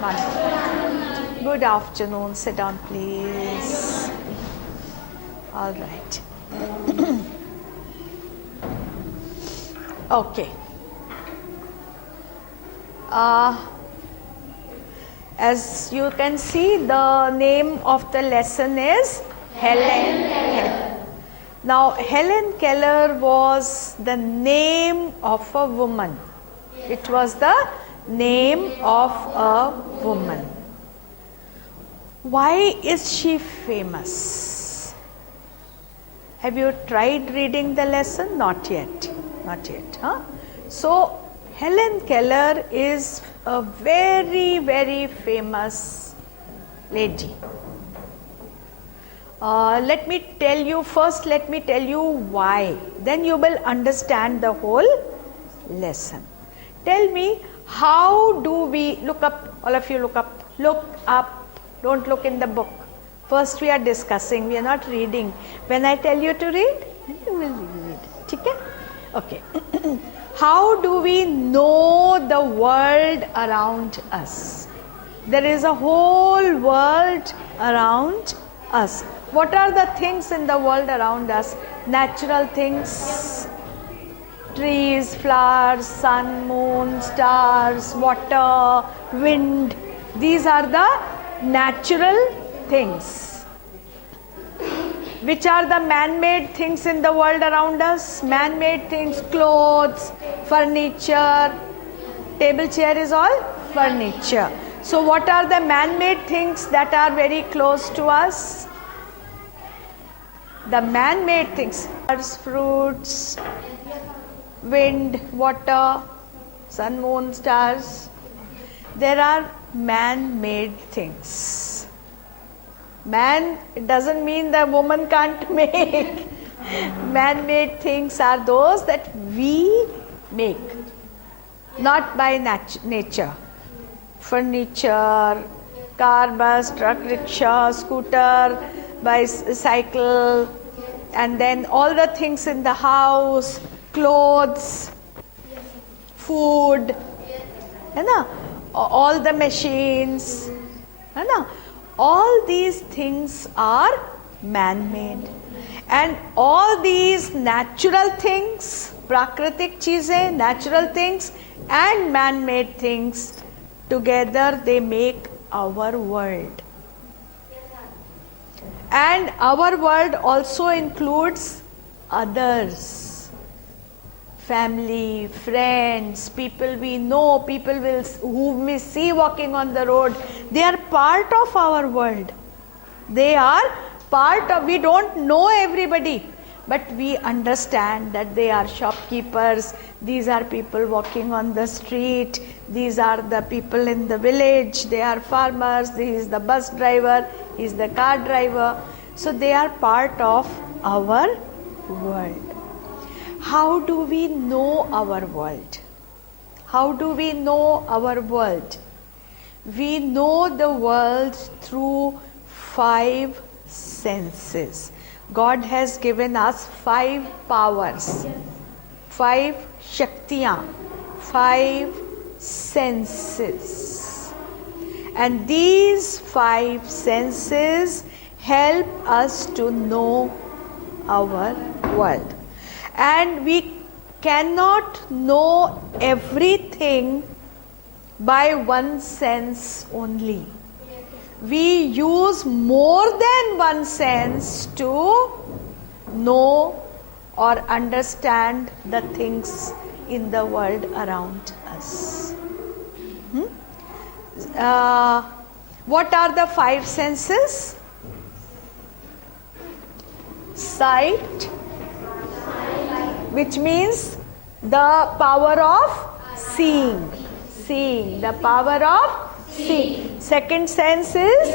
One. Good afternoon. Sit down, please. All right. Okay. As you can see, the name of the lesson is Helen Keller. Now, Helen Keller was the name of a woman. It was the name of a woman. Why is she famous? Have you tried reading the lesson? Not yet. Not yet. Huh? So, Helen Keller is a very, very famous lady. Let me tell you why. Then you will understand the whole lesson. Tell me, how do we look up? All of you look up. Look up. Don't look in the book. First we are discussing. We are not reading. When I tell you to read, you will read. Okay? Okay. How do we know the world around us? There is a whole world around us. What are the things in the world around us? Natural things, trees, flowers, sun, moon, stars, water, wind. These are the natural things. Which are the man-made things in the world around us? Man-made things, clothes, furniture, table, chair is all furniture. So what are the man-made things that are very close to us? The man-made things, fruits, wind, water, sun, moon, stars. There are man-made things. Man, it doesn't mean the woman can't make. Man-made things are those that we make, not by nature. Furniture, car, bus, truck, rickshaw, scooter, bicycle, and then all the things in the house, clothes, food, all the machines, all these things are man-made. And all these natural things, prakritik cheezein, natural things and man-made things, together they make our world. And our world also includes others, family, friends, people we know, people whom we see walking on the road. They are part of our world. They are part of, we don't know everybody, but we understand that they are shopkeepers, these are people walking on the street, these are the people in the village, they are farmers, this is the bus driver, he is the car driver. So they are part of our world. How do we know our world? How do we know our world? We know the world through 5 senses. God has given us 5 powers, 5 shaktiyan, 5 senses. And these 5 senses help us to know our world. And we cannot know everything by one sense only. We use more than one sense to know or understand the things in the world around us. What are the 5 senses? Sight, which means the power of seeing. Seeing, the power of seeing. Second sense is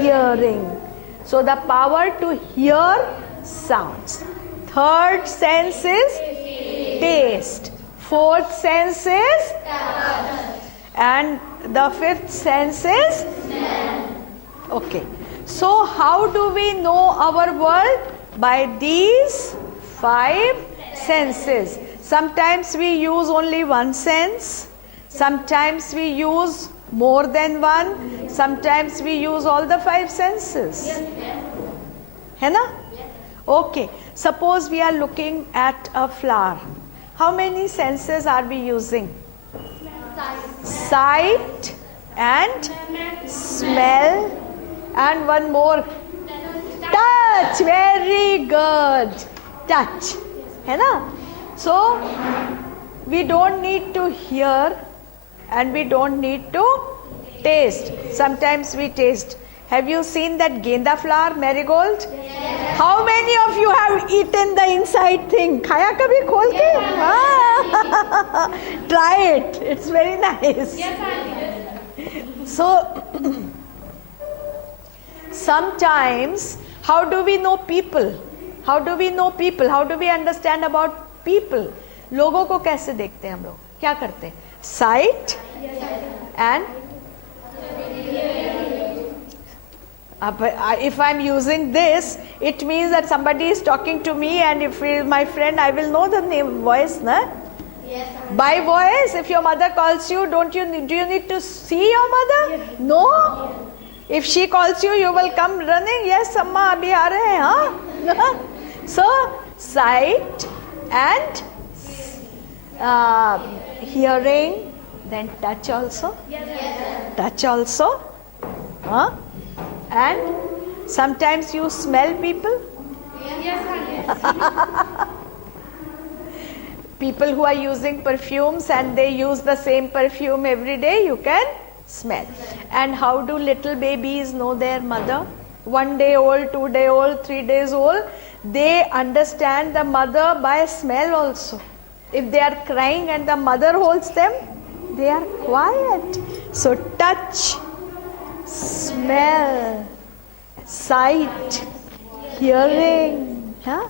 hearing. So the power to hear sounds. Third sense is taste. Fourth sense is and the fifth sense is okay. So how do we know our world? By these 5 senses. Sometimes we use only one sense. Sometimes we use more than one, sometimes we use all the five senses. है ना? Okay, suppose we are looking at a flower. How many senses are we using? Sight and smell and one more. Touch. Very good. Touch. है ना? So we don't need to hear and we don't need to taste. Sometimes we taste. Have you seen that genda flower, marigold? Yes. How many of you have eaten the inside thing? खाया कभी खोल के? Try it. It's very nice. So sometimes, how do we know people? How do we know people? How do we understand about people? लोगों को कैसे देखते हैं हम लोग? क्या करते हैं? Sight and if I'm using this, it means that somebody is talking to me, and if he is my friend, I will know the name, voice, na? Yes. By voice, if your mother calls you, do you need to see your mother? Yes. No. Yes. If she calls you, you will come running. Yes, Amma, abhi aa rahe hain, huh? So, sight and hearing, then touch also. Yes. Touch also. Huh? And sometimes you smell people. Yes. People who are using perfumes and they use the same perfume every day, you can smell. And how do little babies know their mother? 1 day old, 2 day old, 3 days old. They understand the mother by smell also. If they are crying and the mother holds them, they are quiet. So touch, smell, sight, hearing. Huh?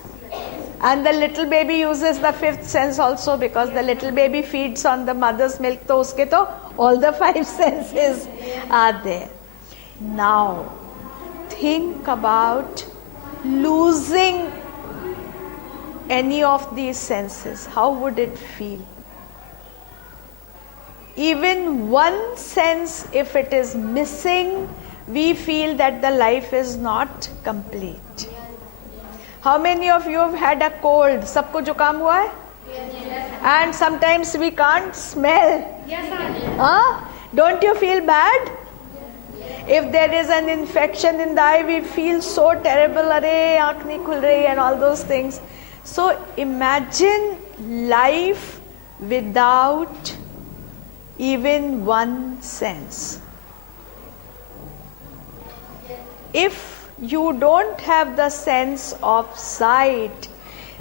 And the little baby uses the fifth sense also, because the little baby feeds on the mother's milk. So uske to all the five senses are there. Now, think about losing any of these senses. How would it feel? Even one sense, if it is missing, we feel that the life is not complete. How many of you have had a cold? Sabko जुकाम हुआ है? Yes. And sometimes we can't smell. Yes. Don't you feel bad? Yes. If there is an infection in the eye, we feel so terrible. Arey, aankh nahi khul rahi, and all those things. So imagine life without even one sense. If you don't have the sense of sight,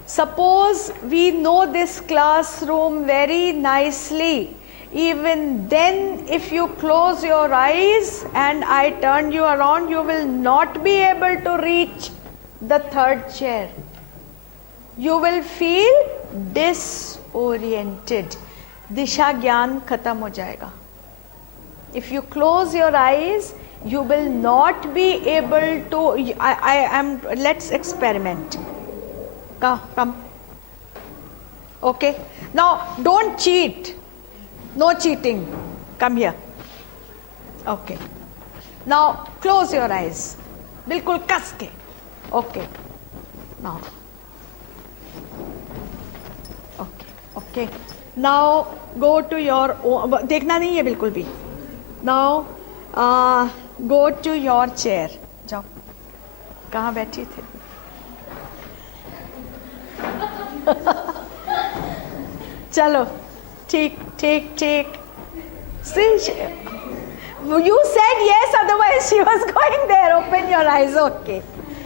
suppose we know this classroom very nicely, even then if you close your eyes and I turn you around, you will not be able to reach the third chair. You will feel disoriented. Disha gyan khatam ho jayega. If you close your eyes, you will not be able to. Let's experiment. Come. Okay. Now, don't cheat. No cheating. Come here. Okay. Now, close your eyes. Bilkul kas ke. Okay. Now. Okay. Now, go to your. देखना नहीं है बिल्कुल भी. Now, go to your chair. जाओ. कहाँ बैठी थे? चलो. ठीक. See, you said yes, otherwise she was going there. Open your eyes. Okay.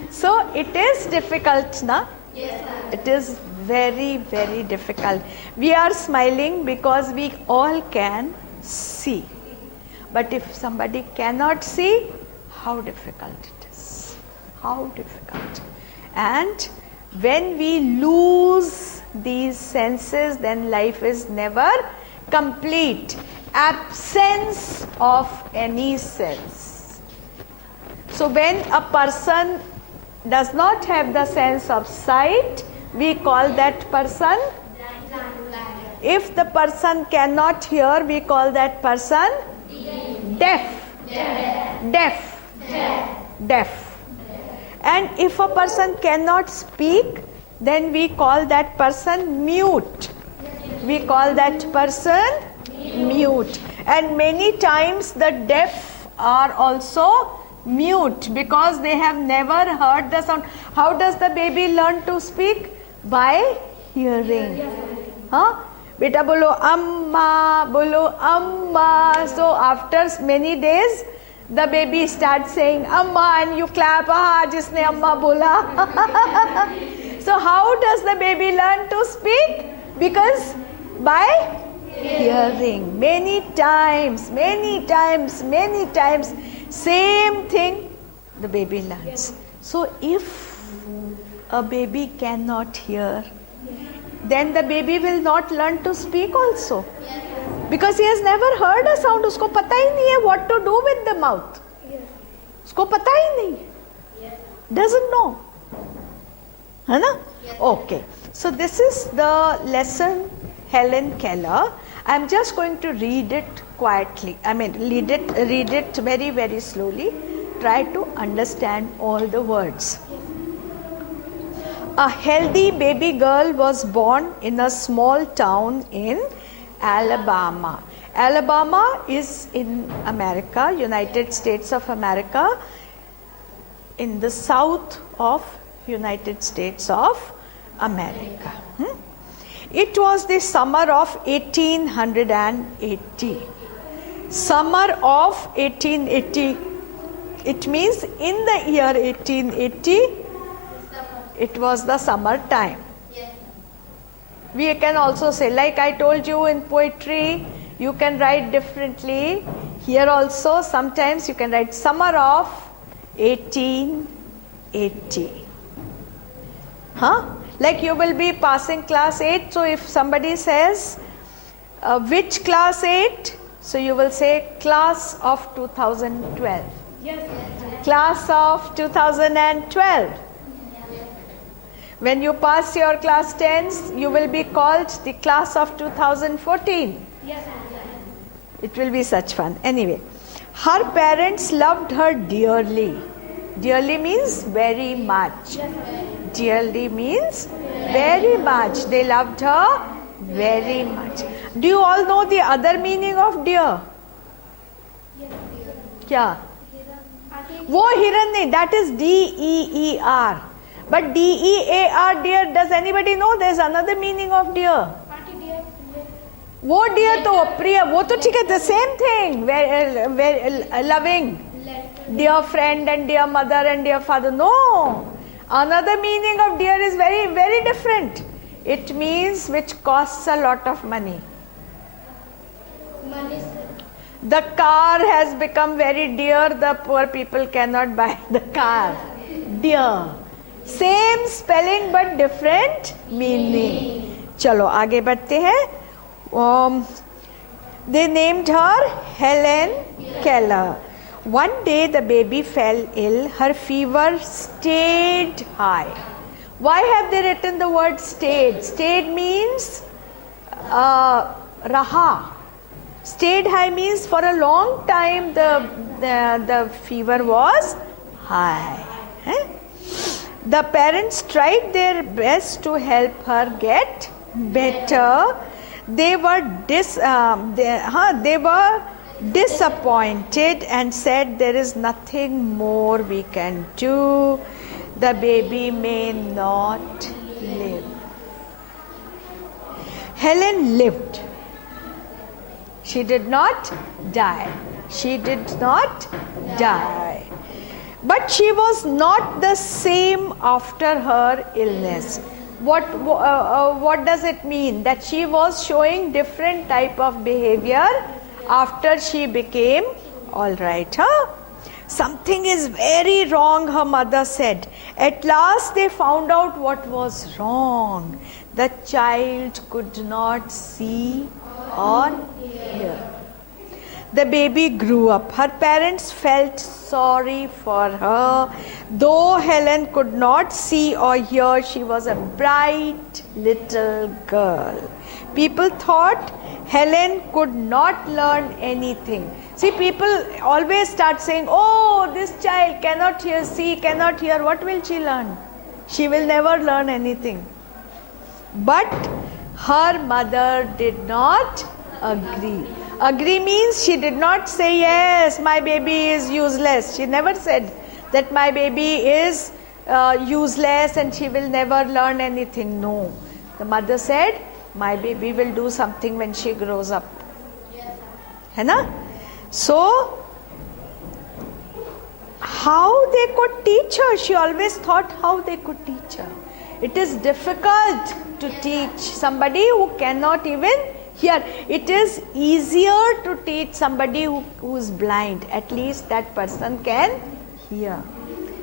So it is difficult, na? Yes, sir. It is very, very difficult. We are smiling because we all can see. But if somebody cannot see, how difficult it is. How difficult. And when we lose these senses, then life is never complete. Absence of any sense. So when a person does not have the sense of sight, we call that person If the person cannot hear, we call that person deaf. Deaf. Deaf. And if a person cannot speak, then we call that person mute. We call that person mute. And many times the deaf are also mute because they have never heard the sound. How does the baby learn to speak? By hearing. Huh? Beta bolo amma, bolo amma. So after many days, the baby starts saying amma and you clap, ah, jisne amma bola. So how does the baby learn to speak? Because by hearing. Many times, same thing the baby learns. So if a baby cannot hear, then the baby will not learn to speak also. Because he has never heard a sound. Usko pata hi nahi hai what to do with the mouth. Usko pata hi nahi. Doesn't know. है ना? Okay. So this is the lesson Helen Keller. I am just going to read it quietly. I mean, read it very, very slowly. Try to understand all the words. A healthy baby girl was born in a small town in Alabama. Alabama is in America, United States of America, in the south of United States of America. It was the summer of 1880. Summer of 1880. It means in the year 1880, it was the summer time. We can also say, like I told you in poetry, you can write differently. Here also, sometimes you can write summer of 1880. Huh? Like you will be passing class 8, so if somebody says, which class 8? So you will say class of 2012. Yes. Class of 2012. When you pass your class 10s, you will be called the class of 2014. Yes. It will be such fun. Anyway, her parents loved her dearly. Dearly means very much. Dearly means very much. They loved her very much. Do you all know the other meaning of dear? Kya? Wo hiran nahi, that is D-E-E-R. But D-E-A-R, dear, does anybody know there is another meaning of dear? Wo dear to priya, wo to theek hai, the same thing, very loving. Dear friend and dear mother and dear father. No. Another meaning of dear is very, very different. It means which costs a lot of money. Money. The car has become very dear, the poor people cannot buy the car. Dear. Same spelling but different meaning. Chalo, aage badhte hain. They named her Helen Keller. One day the baby fell ill, her fever stayed high. Why have they written the word stayed? Stayed means raha. Stayed high means for a long time the fever was high. The parents tried their best to help her get better. They were disappointed and said there is nothing more we can do. The baby may not live. Helen lived. She did not die. She did not die. But she was not the same after her illness. What does it mean? That she was showing different type of behavior after she became all right. Huh? Something is very wrong, her mother said. At last they found out what was wrong. The child could not see or hear. The baby grew up. Her parents felt sorry for her. Though Helen could not see or hear, she was a bright little girl. People thought Helen could not learn anything. See, people always start saying, oh, this child cannot hear, see, cannot hear. What will she learn? She will never learn anything. But her mother did not agree. Agree means she did not say, yes, my baby is useless. She never said that my baby is useless and she will never learn anything. No. The mother said, my baby will do something when she grows up. Hai na? So, how they could teach her? She always thought how they could teach her. It is difficult to teach somebody who cannot even hear. It is easier to teach somebody who is blind. At least that person can hear.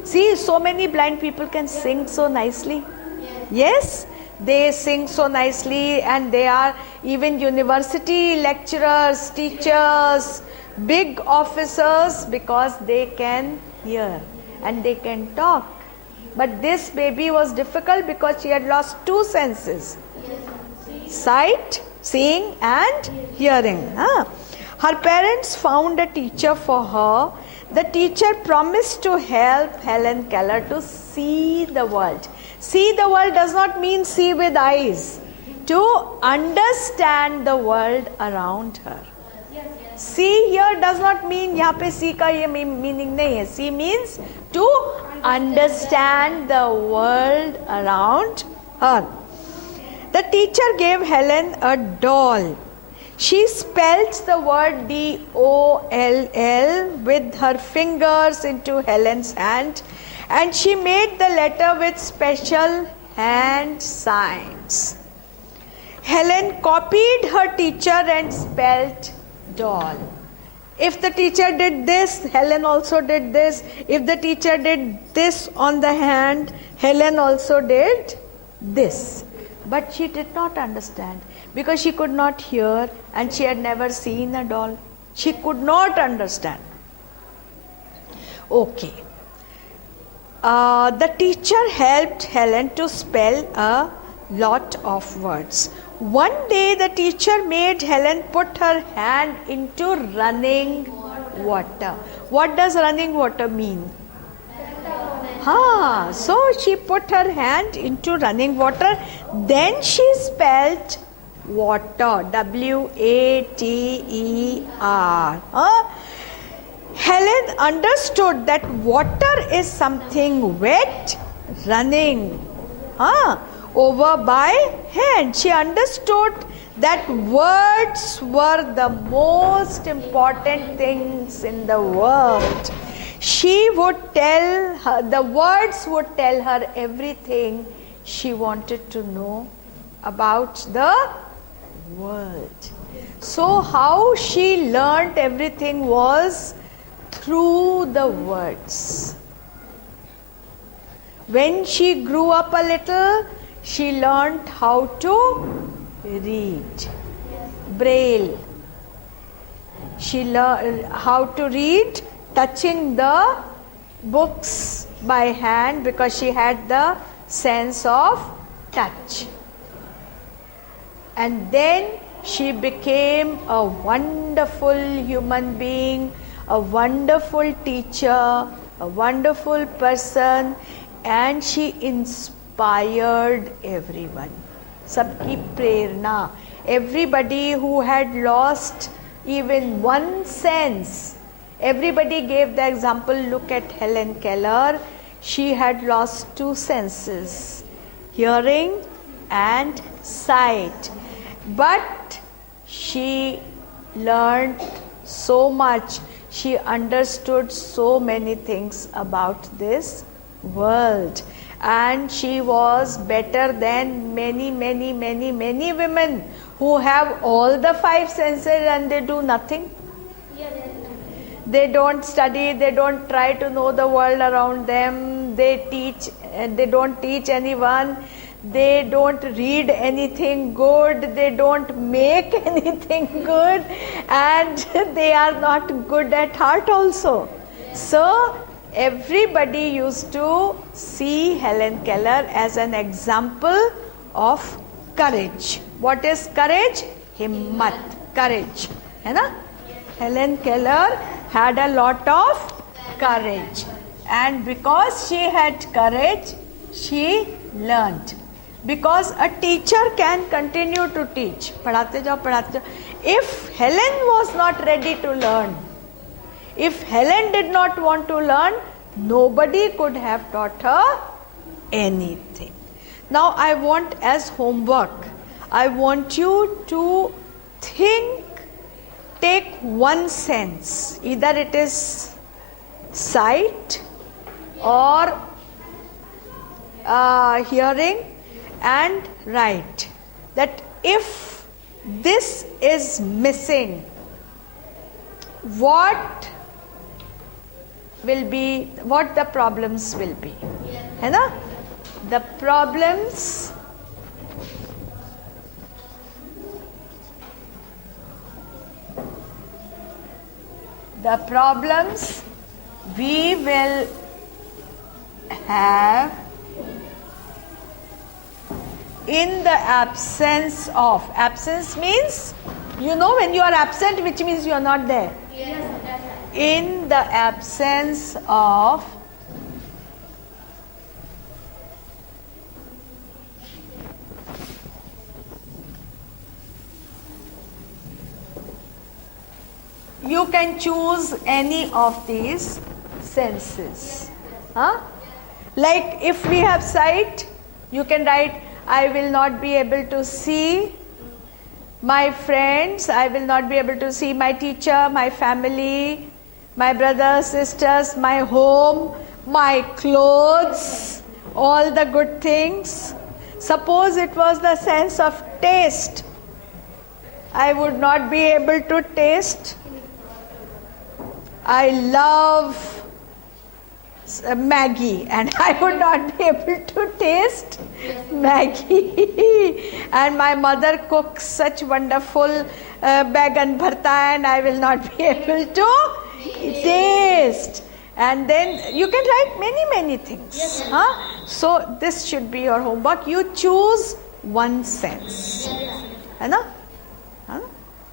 See, so many blind people can sing so nicely. Yes, they sing so nicely, and they are even university lecturers, teachers, big officers, because they can hear and they can talk. But this baby was difficult because she had lost two senses: sight, seeing, and hearing. Her parents found a teacher for her. The teacher promised to help Helen Keller to see the world. See the world does not mean see with eyes. To understand the world around her. See here does not mean यहाँ पे see का ये meaning नहीं है. See means to understand the world around her. The teacher gave Helen a doll. She spelled the word D-O-L-L with her fingers into Helen's hand, and she made the letter with special hand signs. Helen copied her teacher and spelled doll. If the teacher did this, Helen also did this. If the teacher did this on the hand, Helen also did this. But she did not understand because she could not hear and she had never seen a doll. She could not understand. Okay. The teacher helped Helen to spell a lot of words. One day the teacher made Helen put her hand into running water. What does running water mean? So she put her hand into running water. Then she spelled water. W-A-T-E-R. Helen understood that water is something wet, running over by hand. She understood that words were the most important things in the world. She would tell her, the words would tell her everything she wanted to know about the world. So how she learnt everything was through the words. When she grew up a little, she learnt how to read. Braille. She learned how to read touching the books by hand because she had the sense of touch. And then she became a wonderful human being, a wonderful teacher, a wonderful person, and she inspired everyone. Sabki prerna. Everybody who had lost even one sense, everybody gave the example. Look at Helen Keller. She had lost two senses, hearing and sight. But she learned so much. She understood so many things about this world. And she was better than many women who have all the five senses and they do nothing. They don't study, they don't try to know the world around them, they don't teach anyone, they don't read anything good, they don't make anything good, and they are not good at heart also. So everybody used to see Helen Keller as an example of courage. What is courage? Himmat, courage, है ना? Helen Keller had a lot of courage, and because she had courage, she learned. Because a teacher can continue to teach. पढ़ाते जाओ, पढ़ाते जाओ. If Helen was not ready to learn, if Helen did not want to learn, nobody could have taught her anything. Now I want, as homework, I want you to think, take one sense. Either it is sight or hearing, and write that if this is missing, what will be, what the problems will be. है ना? The problems we will have in the absence of. Absence means, you know, when you are absent, which means you are not there. Yes, that's right. In the absence of you can choose any of these senses. Huh? Like if we have sight, you can write, I will not be able to see my friends, I will not be able to see my teacher, my family, my brothers, sisters, my home, my clothes, all the good things. Suppose it was the sense of taste. I would not be able to taste. I love Maggie, and I would not be able to taste Maggie. And my mother cooks such wonderful baigan bharta, and I will not be able to taste. And then you can write many things. Yes, huh? So this should be your homework. You choose one sense. है ना? Huh?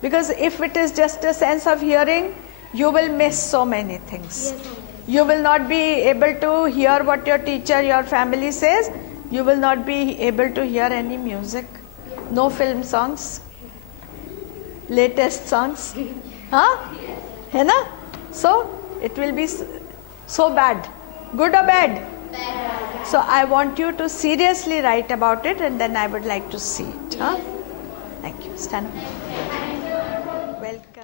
Because if it is just a sense of hearing, you will miss so many things. Yes, you will not be able to hear what your teacher, your family says. You will not be able to hear any music. No film songs. Latest songs. Huh? है ना? So it will be so bad. Good or bad? Bad. So I want you to seriously write about it, and then I would like to see it. Huh? Thank you. Stand up.